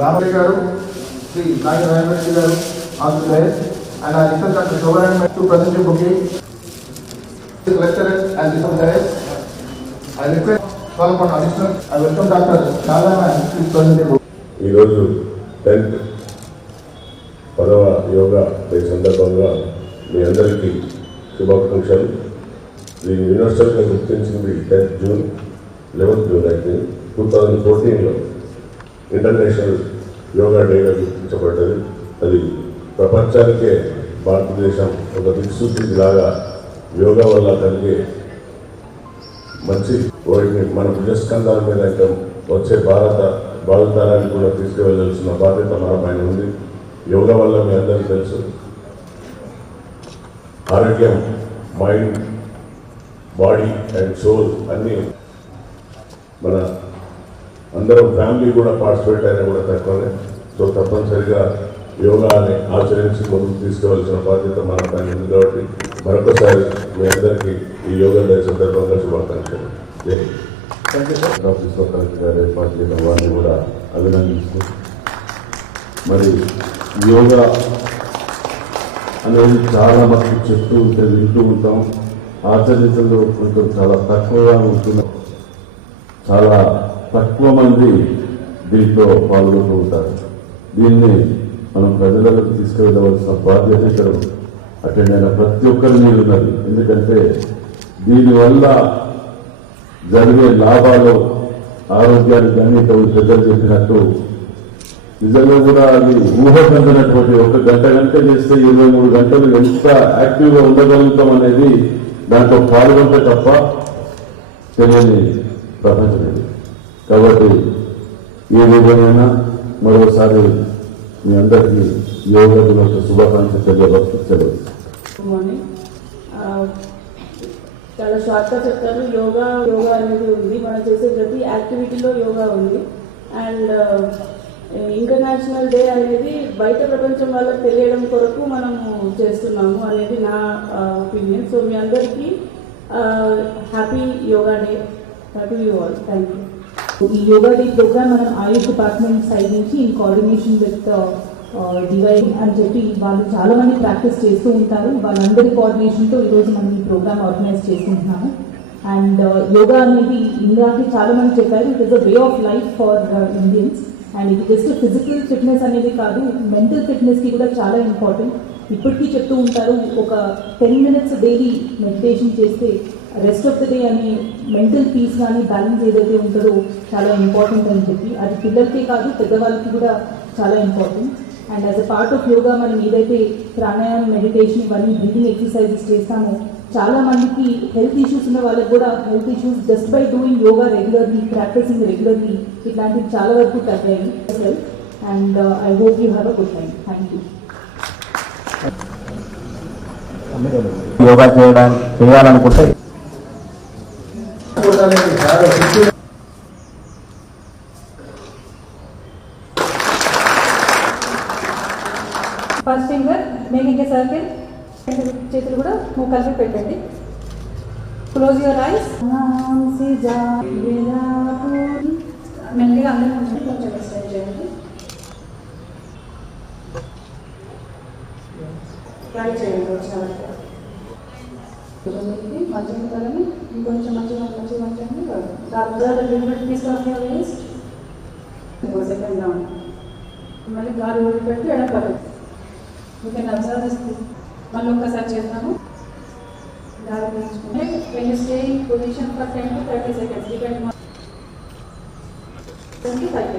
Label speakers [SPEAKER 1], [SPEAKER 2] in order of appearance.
[SPEAKER 1] రామయ్య గారు Shri Naga Ramareddy garu on and a request doctor Shobharayana to present book lecturer and this direct I request call for additional I welcome doctor Narayana please present book
[SPEAKER 2] ఈరోజు tenth పదవ yoga day సందర్భంగా మీ అందరికీ శుభాకాంక్షలు. ఈ యూనివర్సల్గా గుర్తించింది tenth June eleventh June అయితే two thousand ఫోర్టీన్లో ఇంటర్నేషనల్ యోగా డేగా గుర్తించబడ్డది. అది ప్రపంచానికే భారతదేశం ఒక దిక్సూచి లాగా యోగా వల్ల కలిగే మంచి మన భుజస్కంధాల మీద ఇంకా వచ్చే భారత భావితరానికి కూడా తీసుకువెళ్ళాల్సిన బాధ్యత మన పైన ఉంది. యోగా వల్ల మీ అందరికీ తెలుసు. ఆరోగ్యం మైండ్ బాడీ అండ్ సోల్ అన్నీ మన అందరం ఫ్యామిలీ కూడా పార్టిసిపేట్ అయినా కూడా తక్కువనే. సో తప్పనిసరిగా యోగాని ఆచరించి ముందుకు తీసుకువెళ్ళాల్సిన బాధ్యత మన పైన ఉంది కాబట్టి మరొకసారి మీ అందరికీ ఈ యోగా డే సందర్భంగా శుభాకాంక్షలు. గారు ఏర్పాటు చేయడం వారిని కూడా అభినందిస్తూ మరి యోగా అనేది చాలా మటుకు చెప్తూ ఉంటే వింటూ ఉంటాం. ఆచరించడంలో కొంచెం చాలా తక్కువగా ఉంటున్నాం. చాలా తక్కువ మంది దీంట్లో పాల్గొంటూ ఉంటారు దీన్ని మనం ప్రజలకు తీసుకువెళ్ళవలసిన బాధ్యత ఇక్కడ అటెండ్ అయిన ప్రతి ఒక్కరి మీద ఉన్నది. ఎందుకంటే దీనివల్ల జరిగే లాభాలు ఆరోగ్యానికి అన్ని పెద్దలు చెప్పినట్టు నిజంగా కూడా అది ఊహకందనటువంటి ఒక గంట గంట చేస్తే ఇరవై మూడు గంటలు ఎంత యాక్టివ్గా ఉండగలుగుతాం అనేది దాంట్లో పాల్గొంటే తప్ప తెలియని ప్రపంచం ఇది. కాబట్టి ఏ విధమైన మరోసారి మీ అందరికీ యోగా దినోత్సవ శుభాకాంక్షలు తెలియవచ్చు
[SPEAKER 3] చాలా షార్ట్గా చెప్తారు. యోగా యోగా అనేది ఉంది. మనం చేసే ప్రతి యాక్టివిటీలో యోగా ఉంది. అండ్ ఇంటర్నేషనల్ డే అనేది బయట ప్రపంచం వాళ్ళకి తెలియడం కొరకు మనము చేస్తున్నాము అనేది నా ఒపీనియన్. సో మీ అందరికీ happy yoga day. Happy you all. Thank you
[SPEAKER 4] ఈ యోగా డే ప్రోగ్రామ్ మనం ఆయుష్ డిపార్ట్మెంట్ సైడ్ నుంచి ఇన్ కోఆర్డినేషన్ విత్ డివై అని చెప్పి వాళ్ళు చాలా మంది ప్రాక్టీస్ చేస్తూ ఉంటారు. వాళ్ళందరి కోఆర్డినేషన్తో ఈరోజు మనం ఈ ప్రోగ్రామ్ ఆర్గనైజ్ చేసుకుంటున్నాము. అండ్ యోగా uh, అనేది ఇండియాకి చాలా మంది చెప్పారు. It is a way of life for Indians and ఇది జస్ట్ ఫిజికల్ ఫిట్నెస్ అనేది కాదు మెంటల్ ఫిట్నెస్కి కూడా చాలా ఇంపార్టెంట్ ఇప్పటికీ చెప్తూ ఉంటారు ఒక టెన్ మినిట్స్ డైలీ మెడిటేషన్ చేస్తే రెస్ట్ ఆఫ్ ద డే అనే మెంటల్ పీస్ కానీ బ్యాలెన్స్ ఏదైతే ఉంటుందో చాలా ఇంపార్టెంట్ అని చెప్పి అది పిల్లలకే కాదు పెద్దవాళ్ళకి కూడా చాలా important and as a part of yoga మనం ఏదైతే ప్రాణాయామం మెడిటేషన్ ఇవన్నీ బ్రీదింగ్ ఎక్సర్సైజెస్ చేస్తామో చాలా మందికి హెల్త్ ఇష్యూస్ ఉన్న వాళ్ళకి కూడా health issues just by doing yoga regularly practising regularly ఇట్లాంటివి చాలా వరకు తగ్గాయి. And I hope you have a good time thank you
[SPEAKER 5] yoga చేయడానికి చేయాలనుకుంటే
[SPEAKER 4] first finger making a circle చేతులు కూడా నువ్వు కలిపి పెట్టండి. క్లోజ్ యువర్ ఐస్ మెల్లిగా అందరూ కొంచెం కొంచెం ఎక్స్టెండ్ చేయండి. ట్రై చేయండి వచ్చిన వరకు. మంచిగా తలని ఇంకొంచెం మంచిగా మంచిగా మంచిగా దాని తర్వాత లిమిట్ తీసుకొని వేస్ట్ సెకండ్ డౌన్ మళ్ళీ గాలి వదిలిపెట్టి ఎడపడు యూ కెన్ అబ్జర్వ్ దిస్ మళ్ళీ ఒక్కసారి చేద్దాము గాలి పీల్చుకుంటే when you position for ten to thirty seconds depend twenty five